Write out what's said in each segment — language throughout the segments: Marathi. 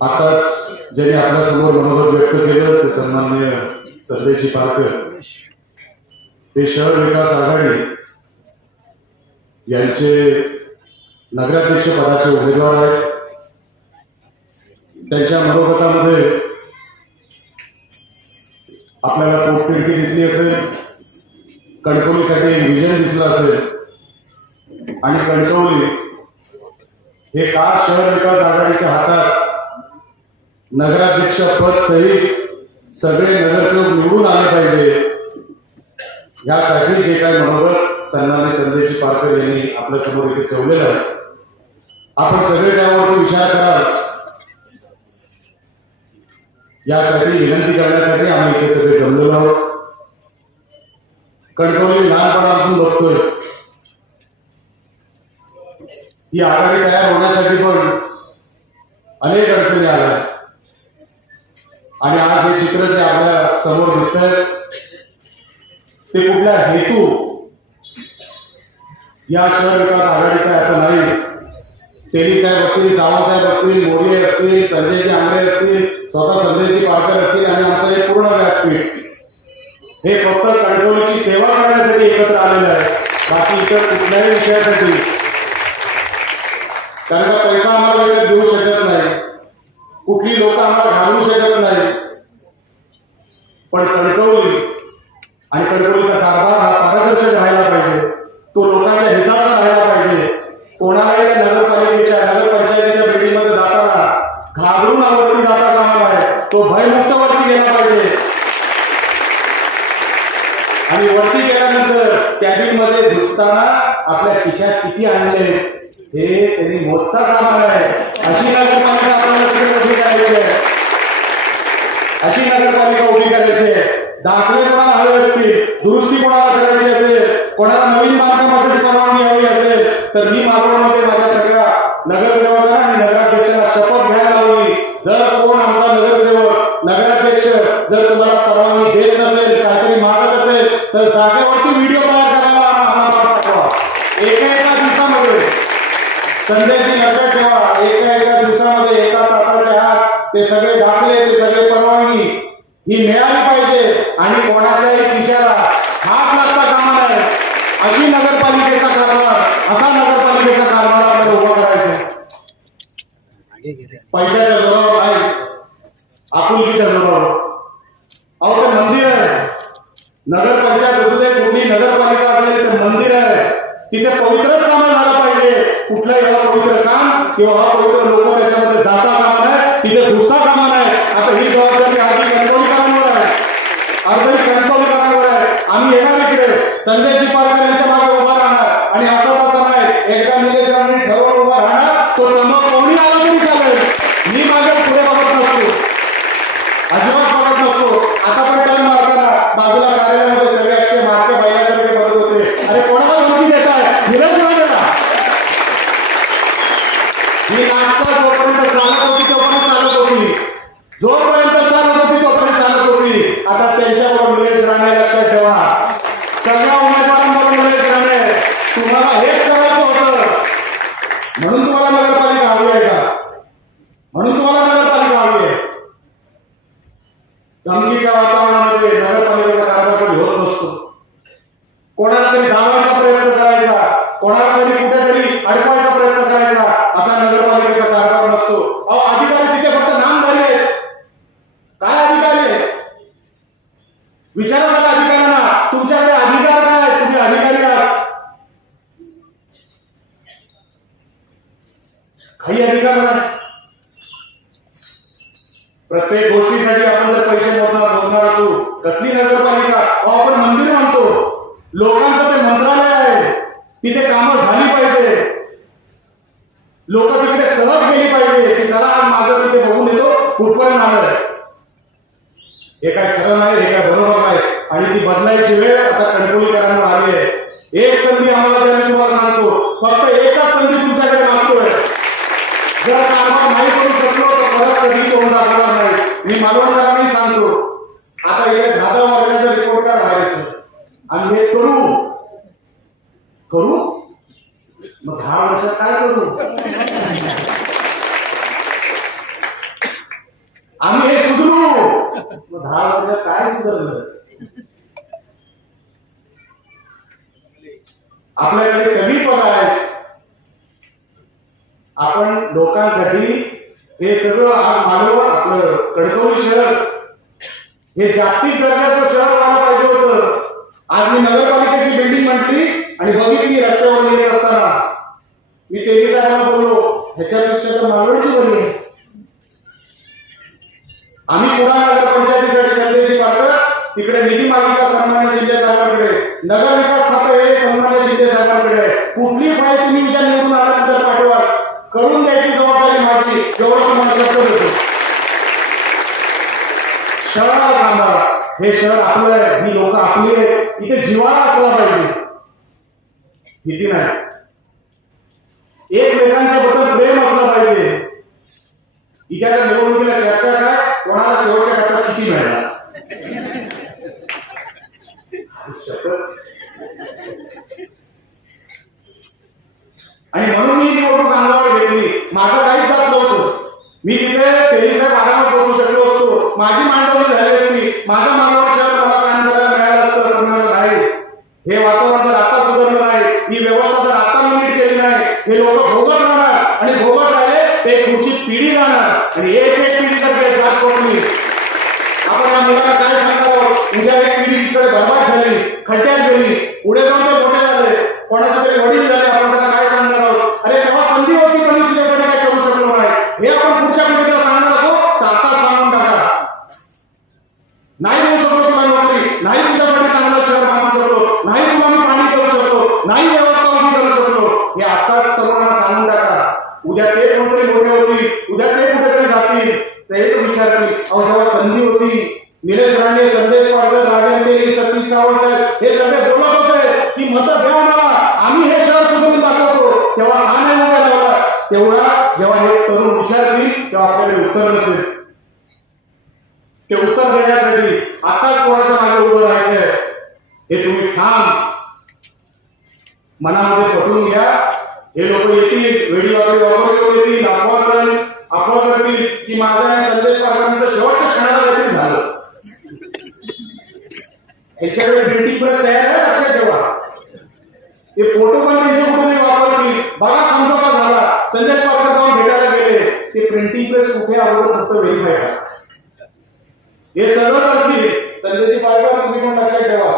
आताच ज्यांनी आपल्यासमोर मनोगत व्यक्त केलं ते सन्मान्य संदेशी पारकर हे शहर विकास आघाडी यांचे नगराध्यक्ष पदाचे उमेदवार आहेत. त्यांच्या मनोगतामध्ये आपल्याला पोटतिडकी दिसली असेल कणकवलीसाठी एक विजन दिसलं असेल. आणि कणकवली हे का शहर विकास आघाडीच्या हातात नगराध्यक्ष पद सहित सगळे नगरसेवक निवडून आले पाहिजे. यासाठी जे काही मनोगत सन्मान्य संदेश पारकर यांनी आपल्यासमोर इथे ठेवलेलं आहे. आपण सगळे त्यावर विचार करा यासाठी विनंती करण्यासाठी आम्ही इथे सगळे जमलेलो आहोत. कणकवली लहानपणापासून बघतोय. ही आघाडी तयार होण्यासाठी पण अनेक अडचणी आल्या. आणि आज हे चित्र जे आपल्यासमोर दिसत ते कुठल्या हेतू या शहर विकास आघाडीचा असं नाही. तेली साहेब असतील सावंत साहेब असतील मोरे असतील संजयजी आंबे असतील स्वतः संजयजी पारकर असतील आणि आमचं हे पूर्ण व्यासपीठ. हे फक्त कणकवलीची सेवा करण्यासाठी एकत्र आलेलं आहे. बाकी इतर कुठल्याही विषयासाठी. कारण का पैसा आम्हाला वेळेत देऊ शकत नाही. कुठली लोक आम्हाला घालवू शकत नाही. पण कणकवली आणि कणकवलीचा कारभार हा पारदर्शक राहायला पाहिजे. तो लोकांच्या हिताचा राहायला पाहिजे. कोणालाही त्या नगरपालिकेच्या नगरपंचायतीच्या बिल्डिंगमध्ये जाताना घाबरून वरती जाता कामा आहे तो भयमुक्त वरती गेला पाहिजे. आणि वरती गेल्यानंतर कॅबिनमध्ये घुसताना आपल्या खिशात किती आणले हे त्यांनी मोजता कामा आहे अशी नगरपालिका आपल्याला तिकडे उभी करायची आहे. अशी नगरपालिका उभी करायची आहे. दाखले कोणाला हवे असतील दुरुस्ती कोणाला करायची असेल कोणाला नवीन बांधकामासाठी परवानगी हवी असेल तर मी मालवणमध्ये माझ्या सगळ्या नगरसेवक आणि नगराध्यक्षांना शपथ घ्यायला हवी जर कोण आमचा नगरसेवक नगराध्यक्ष जर तुम्हाला परवानगी देत नसेल काहीतरी मागत असेल तर जागेवरती व्हिडिओ तयार करायला आम्हाला पाठवा एका एका दिवसामध्ये संदेशी लक्षात ठेवा एका एका दिवसामध्ये एका तासाच्या आत ते सगळे दाखले ते सगळे परवानगी ही मिळाली पाहिजे आणि कोणाच्याही खिशाला हात लागता कामा नये अशी नगरपालिकेचा कारभार असा नगरपालिकेचा कारभार आपल्याला उभा करायचा आहे. पैशाच्या जोरावर नाही आपुलकीच्या जोरावर अहो ते मंदिर आहे. नगरपंचायत असू दे कुठली नगरपालिका असेल ते मंदिर आहे. तिथे पवित्रच काम झालं पाहिजे. कुठलंही पवित्र काम किंवा अपवित्र लोक त्याच्यामध्ये जाता कामा नाही तिथे दुसरा कामा नाही आता ही जबाबदारी आधी कणकवलीकरांवर आहे. अर्धही कणकवलीकरांवर आहे. आम्ही येणार इकडे. संजयजी पारकर यांच्या मागे उभा राहणार. आणि असा तसा नाही. एकदा निलेश ठरवून उभा राहणार तो समोर कोणी आला तरी मी माझ्या पुढे बघत नसतो अजिबात बघत नसतो आता पण टर्न मारताना बाजूला कार्यालयामध्ये सगळे अक्षय मार्के बैलासारखे बघत होते. अरे कोणाला धमकी देत आहे धीरज राहू ही नाटक जोपर्यंत चालत होती तोपर्यंत चालत होती. जोपर्यंत चालत होती तोपर्यंत चालत होती. आता त्यांच्यावर मुलेश राणे लक्षात ठेवा. सगळ्या उमेदवारांवर मुलेश राणे. तुम्हाला हेच करायचं होतं. म्हणून तुम्हाला नगरपालिका हवी आहे का म्हणून तुम्हाला नगरपालिका हवी आहे धमकीच्या वातावरणामध्ये नगरपालिकेचा कारभार होत नसतो कोणाला तरी धावायचा प्रयत्न करायचा कोणाला तरी कुठेतरी अडकायचा प्रयत्न करायचा असा नगरपालिकेचा कारभार नसतो अहो अधिकारी तिथे फक्त नाम झाले काय अधिकारी आहेत? विचारा मला अधिकाऱ्यांना तुमच्याकडे अधिकार काय तुम्ही अधिकारी आहात. काही अधिकार नाही. प्रत्येक गोष्टीसाठी आपण जर पैसे मोजणार मोजणार असू कसली नगरपालिका? आपण मंदिर म्हणतो. लोकांचं ते मंत्रालय आहे. तिथे कामं झाली पाहिजे. लोक तिकडे सहज गेली पाहिजे. की चला माझं तिथे बघून येतो कुठपर्यंत आलं हे काय खरं नाही हे काय बरोबर नाही. आणि ती बदलायची वेळ आता कणकोलीकरांना आली आहे. एक संधी आम्हाला मी तुम्हाला सांगतो. फक्त एकच संधी आपल्याकडे सगळी पद आहेत. आपण लोकांसाठी हे सगळं आज मानव आपलं कडकवली शहर हे जागतिक दर्जाचं शहर व्हायला पाहिजे होत. आज मी नगरपालिकेची बिल्डिंग म्हटली आणि बघितली रस्त्यावर येत असताना. मी तेवीस साहेबांना बोललो ह्याच्यापेक्षा तर मालवणची बोलली आम्ही पुन्हा नगरपंचायतीसाठी पंचायतीसाठी संदेश तिकडे निधी मागिका सन्मान्य शिंदे साहेबांकडे हे सन्मान्य शिंदे साहेबांकडे आहे. कुठली फाईल तुम्ही इथं निवडून आल्यानंतर पाठवा करून द्यायची जबाबदारी माझी. एवढं तुम्हाला शब्द देतो शहराला सांभाळा हे शहर आपलं आहे. ही लोक आपली आहे इथे जिव्हाळा असला पाहिजे. किती नाही. एकमेकांच्या बद्दल प्रेम असला पाहिजे. इथे निवडणुकीला चर्चा काय? कोणाला शेवटच्या टप्प्यात किती मिळणार शपथ. आणि म्हणून मी निवडणूक अंगावर घेतली. माझं काहीच जात नव्हतं. मी तिथे तेवीसच्या आरामात पोहोचू शकलो असतो. माझी मांडवणी झाली असती. माझं मालवण शहर मला काम करायला मिळालं असतं पण नाही. हे वातावरण जर आता सुधारलं नाही ही व्यवस्था जर आता नीट केली नाही हे लोक भोगत राहणार. आणि भोगत राहिले ते पुढची पिढी जाणार. आणि एक एक पिढी जर काही जात कोणी आपण या मुलाला काय सांगावं? उद्या एक पिढी तिकडे बर्बाद झाली खड्ड्यात गेली. पुढे जाऊन कोणतरी होती. उद्या ते कुठेतरी जातील. ते एक विचार करतील जेव्हा संधी होती निलेश राणे संदेश पाटील राजन सतीश सावंत साहेब हे सगळे बोलत होते. की मत द्या मला आम्ही हे शहर सुधारून दाखवतो. तेव्हा हा नाही उभा लावला तेवढा जेव्हा हे तरुण विचारतील तेव्हा आपल्याकडे उत्तर नसेल. ते उत्तर देण्यासाठी आताच कोणाच्या मागे उभं राहायचंय हे तुम्ही ठाम मनामध्ये पटवून घ्या. हे लोक येतील वेडी वाकडी वापर करून येतील अफवा करेल अफवा करतील. की माझा आणि संदेश पाटलांचं शेवटच्या क्षणाला काहीतरी झालं. ह्याच्याकडे प्रिंटिंग प्रेस तयार आहे लक्षात ठेवा. ते फोटो पण त्यांचे कुठेतरी वापरतील. बघा समजोका झाला. संदेश पाटकर जाऊन भेटायला गेले. ते प्रिंटिंग प्रेस कुठे अगोदर फक्त व्हेरीफाय करा. हे सर्व करतील. संजयजी पारकर तुम्ही पण लक्षात ठेवा.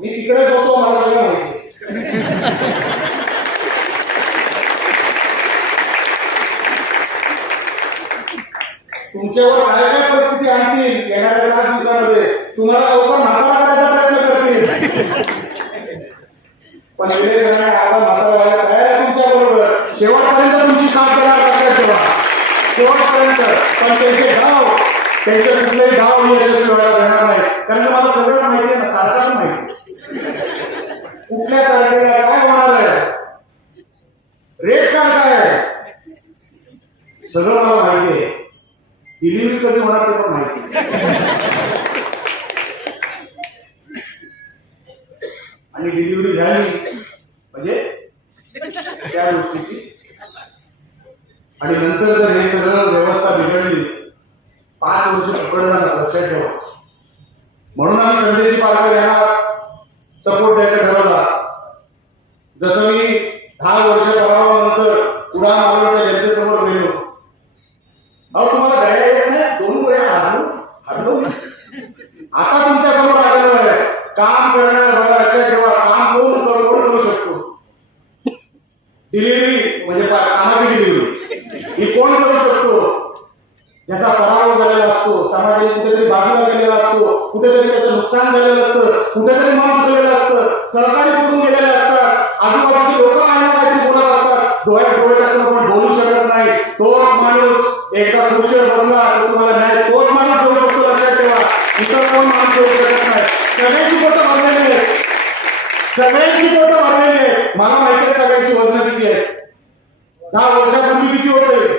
मी तिकडेच होतो मला सगळं माहिती तुमच्यावर काय काय परिस्थिती आणतील येणाऱ्या सात दिवसामध्ये. तुम्हाला लवकर म्हातारा करायचा प्रयत्न करतील. पण विवेक राणे आता म्हातारा व्हायला तयार आहे तुमच्या बरोबर शेवटपर्यंत तुमची साथ देणार लक्षात ठेवा शेवटपर्यंत. पण त्यांचे डाव त्यांचे कुठलेही डाव यशस्वी व्हायला देणार नाही. कारण मला सगळं माहिती आहे ना तारखा माहिती कुठल्या तारखेला काय होणार आहे? रेट काय काय आहे? सगळं मला डिलिव्हरी कधी होणार ते पण माहिती आणि डिलिव्हरी झाली. म्हणजे त्या गोष्टीची. आणि नंतर जर हे सगळं व्यवस्था बिघडली पाच वर्ष पकड जाणार लक्षात ठेवा. म्हणून आम्ही संजयजी पारकर यांना सपोर्ट द्यायचा ठरवला. जसं मी दहा वर्ष परावानंतर पुढा मालवणच्या जनतेसमोर गेलो अहो तुम्हाला गाड्या येत नाही दोन वेळा हारलो हारलो मी. आता तुमच्यासमोर आलेलो आहे काम करणार बघा लक्षात ठेवा काम कोण कोण करू शकतो? डिलिव्हरी म्हणजे कामाची डिलिव्हरी ही कोण करू शकतो? ज्याचा पराभव झालेला असतो समाजाने कुठेतरी बाजूला गेलेला असतो कुठेतरी त्याचं नुकसान झालेलं असतं कुठेतरी मन चुकलेलं असतं सहकारी सोडून गेलेले असतात आजूबाजूचे लोक काही ना काहीतरी बोलत असतात. डोळ्यात डोळे टाकून पण बोलू शकत नाही. तोच माणूस एकदा खुर्चीवर बसला तर तुम्हाला न्याय तोच माणूस बोलू शकतो लक्षात ठेवा. इतर कोण माणूस देऊ शकत नाही? सगळ्यांची पोटं भरलेली आहेत. सगळ्यांची पोटं भरलेली आहेत. मला माहिती आहे सगळ्यांची वजन किती आहे दहा वर्षापूर्वी किती होते?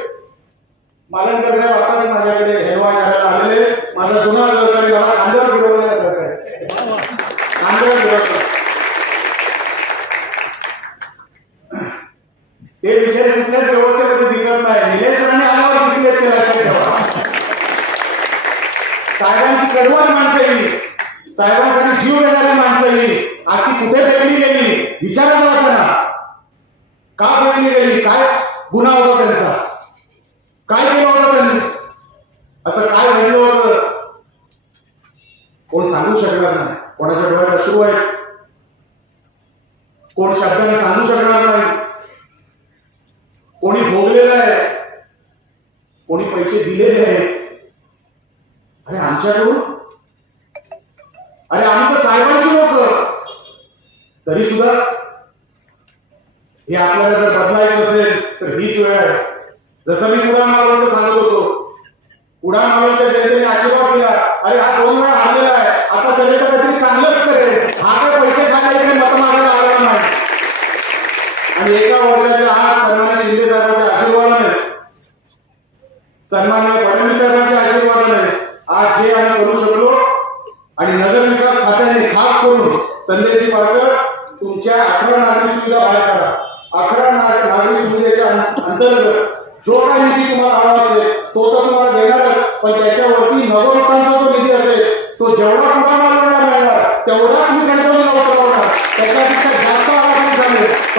मालनकर साहेब आताच माझ्याकडे हेरवाय करायला आलेले माझा जुना सहकारी मला खांद्यावर फिरवलेला सहकारी खांद्यावर फिरवलेला ते बिचारे कुठल्याच व्यवस्थेमध्ये दिसत नाही निलेश राणे आल्यावर दिसले ते लक्षात ठेवा साहेबांची कडवट माणसं ही साहेबांसाठी जीव देणारी माणसं ही आज ती कुठे फेकली गेली विचारा मला त्यांना का फेकली गेली काय गुन्हा होता त्यांचा काय केलं होतं त्यांनी असं काय घडलं होतं कोण सांगू शकणार नाही. कोणाच्या डोळ्यात अश्रू आहेत कोण शब्दाने सांगू शकणार नाही? कोणी भोगलेलं आहे? कोणी पैसे दिलेले आहेत? अरे आमच्याकडून अरे आम्ही तर साहेबांची लोक. तरी सुद्धा हे आपल्याला जर बदलायचं असेल तर हीच वेळ आहे. जसं मी उडाण मालवणचं सांगत होतो उडाण मालवणच्या जनतेने आशीर्वाद दिला. अरे हा दोन वेळा हरलेला आता त्याने तर काहीतरी चांगलंच करेल हा काय पैसे खायला इकडे मत मागायला आला नाही. आणि एका वर्षाच्या आत सन्मान्य शिंदे साहेबांच्या आशीर्वादाने सन्मान्य फडणवीस साहेबांच्या आशीर्वादाने आज जे आम्ही करू शकलो. आणि नगर विकास खात्याने खास करून संजयजी पाटकर तुमच्या अकरा नागरिक सुविधा बाहेर काढा. अकरा ना- नागरिक सुविधेच्या अंतर्गत जो काही निधी तुम्हाला हवा असेल तो तर तुम्हाला देणारच. पण त्याच्यावरती नवरत्नांचा जो निधी असेल तो जेवढा पुढा मालवण्याला मिळणार तेवढा तुम्ही कंट्रोलला उतरवणार त्याच्यापेक्षा जास्त आवाज झाले पण ते तुमच्याकडे करणार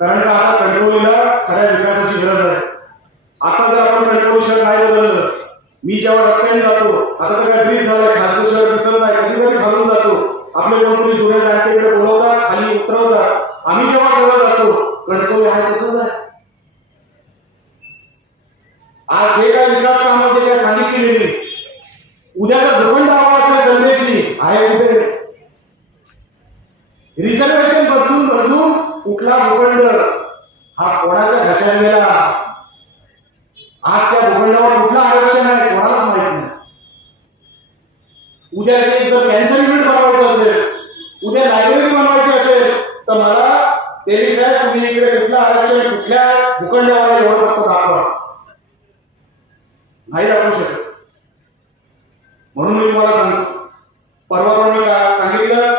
कारण का आता कंट्रोलीला खऱ्या विकासाची गरज आहे. आता जर आपण कंट्रोल शहर नाही बदललं? मी जेव्हा रस्त्याने जातो आता तर काय ब्रिज झालं खालचं शहर दिसत नाही कधी कधी खालून जातो. आपले कोण जुन्या जाणतेकडे बोलवतात खाली उतरवतात आम्ही जेव्हा जवळ जातो कंट्रोल आहे तसंच आहे आज जे काय विकास कामं जे काय सांगितलेली उद्याचा भूखंड आवाज जनतेची आहे कुठे रिझर्वेशन बदलून बदलून कुठला भूखंड हा कोणाच्या घशात गेला आज त्या भूखंडावर कुठलं आरक्षण आहे कोणालाच माहीत नाही ठिकाणी जर कॅन्सर युनिट बनवायचं असेल उद्या लायब्ररी बनवायची असेल तर मला तेली साहेब तुम्ही इकडे कुठलं आरक्षण कुठल्या भूखंडावर एवढं फक्त दाखवा. नाही दाखवू शकत. म्हणून मी तुम्हाला सांगतो. परवा मी काय सांगितलं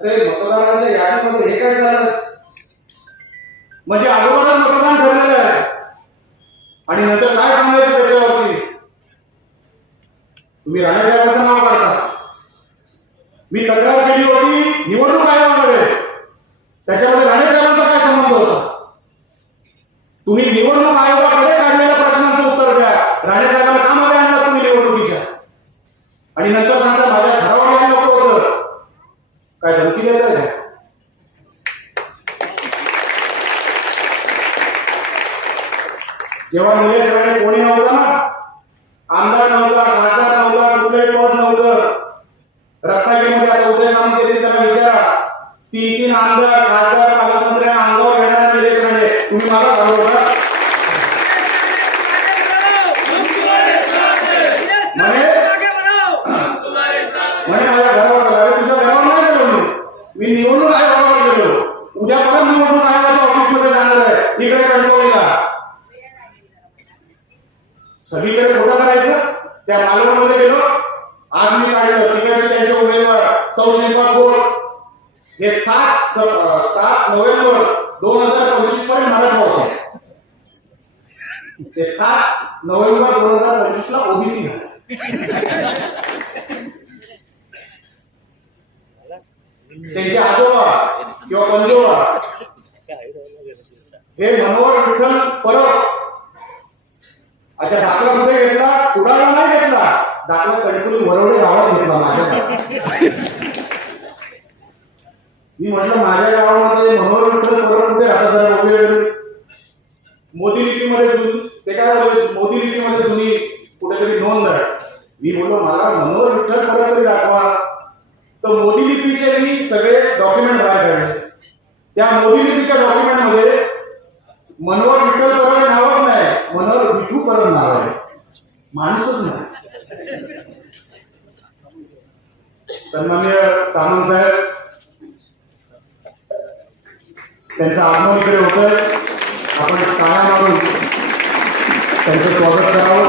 अरे मतदारांच्या यादीमध्ये हे काय झालं? म्हणजे अगोदर मतदान ठरलेलं आहे. आणि नंतर काय सांगायचं त्याच्यावरती? तुम्ही राणेसाहेबांचं नाव काढता. मी तक्रार केली होती निवडणूक आयोगाकडे. त्याच्यामध्ये राणेसाहेबांचा काय संबंध होता? तुम्ही निवडणूक आयोगाकडे काढलेल्या प्रश्नांचं उत्तर द्या राणेसाहेबांना का मध्ये आणलं तुम्ही निवडणुकीच्या आणि नंतर सांगता माझ्या घरावर यायला नको होतं काय धमकी द्यायला काय जेव्हा निलेश राणे कोणी नव्हता ना आमदार नव्हता खासदार नव्हता कुठलंही पद नव्हतं रत्नागिरीमध्ये आता उदय सामंत येतील त्यांना विचारा तीन तीन आमदार खासदार पालकमंत्र्यांना अंगावर घेणारा निलेश राणे तुम्ही मला सांगू का म्हणे म्हणे माझ्या घरावर आला. अरे तुझ्या घरावर नाही गेलो मी मी निवडणूक आयोगावर गेलो उद्या परत निवडणूक आयोगाच्या ऑफिसमध्ये जाणार आहे इकडे कंट्रोलिंगला सगळीकडे कुठं करायचं. त्या मालवणमध्ये गेलो. आज मी काढलं. तिकडे त्यांचे उमेदवार सौ शिल्पा खोर हे सात सात नोव्हेंबर दोन हजार पंचवीसपर्यंत मराठा होते. ते सात नोव्हेंबर दोन हजार पंचवीस ला ओबीसी झाले. त्यांचे आजोबा किंवा पंजोबा हे मनोहर विठ्ठल परब अच्छा दाखला कुठे घेतला? कुडाला नाही घेतला? दाखला कणकुली वरवडे गावात घेतला माझ्या मी म्हटलं माझ्या गावामध्ये मनोहर म्हटलं बरोबर कुठे राहतात जरा बघूया. मोदी लिपीमध्ये जुनी ते काय बोलले? मोदी लिपीमध्ये जुनी कुठेतरी नोंद आहे. मी बोललो मला मनोहर विठ्ठल परत तरी दाखवा. तर मोदी लिपीचे मी सगळे डॉक्युमेंट बाहेर काढले. त्या मोदी लिपीच्या डॉक्युमेंटमध्ये मनोहर विठ्ठल परत परब नाव आहे माणूसच नाही. सन्मान्य सामंत साहेब त्यांचं आगमन इकडे होतंय. आपण टाळ्या मारून त्यांचं स्वागत करावं.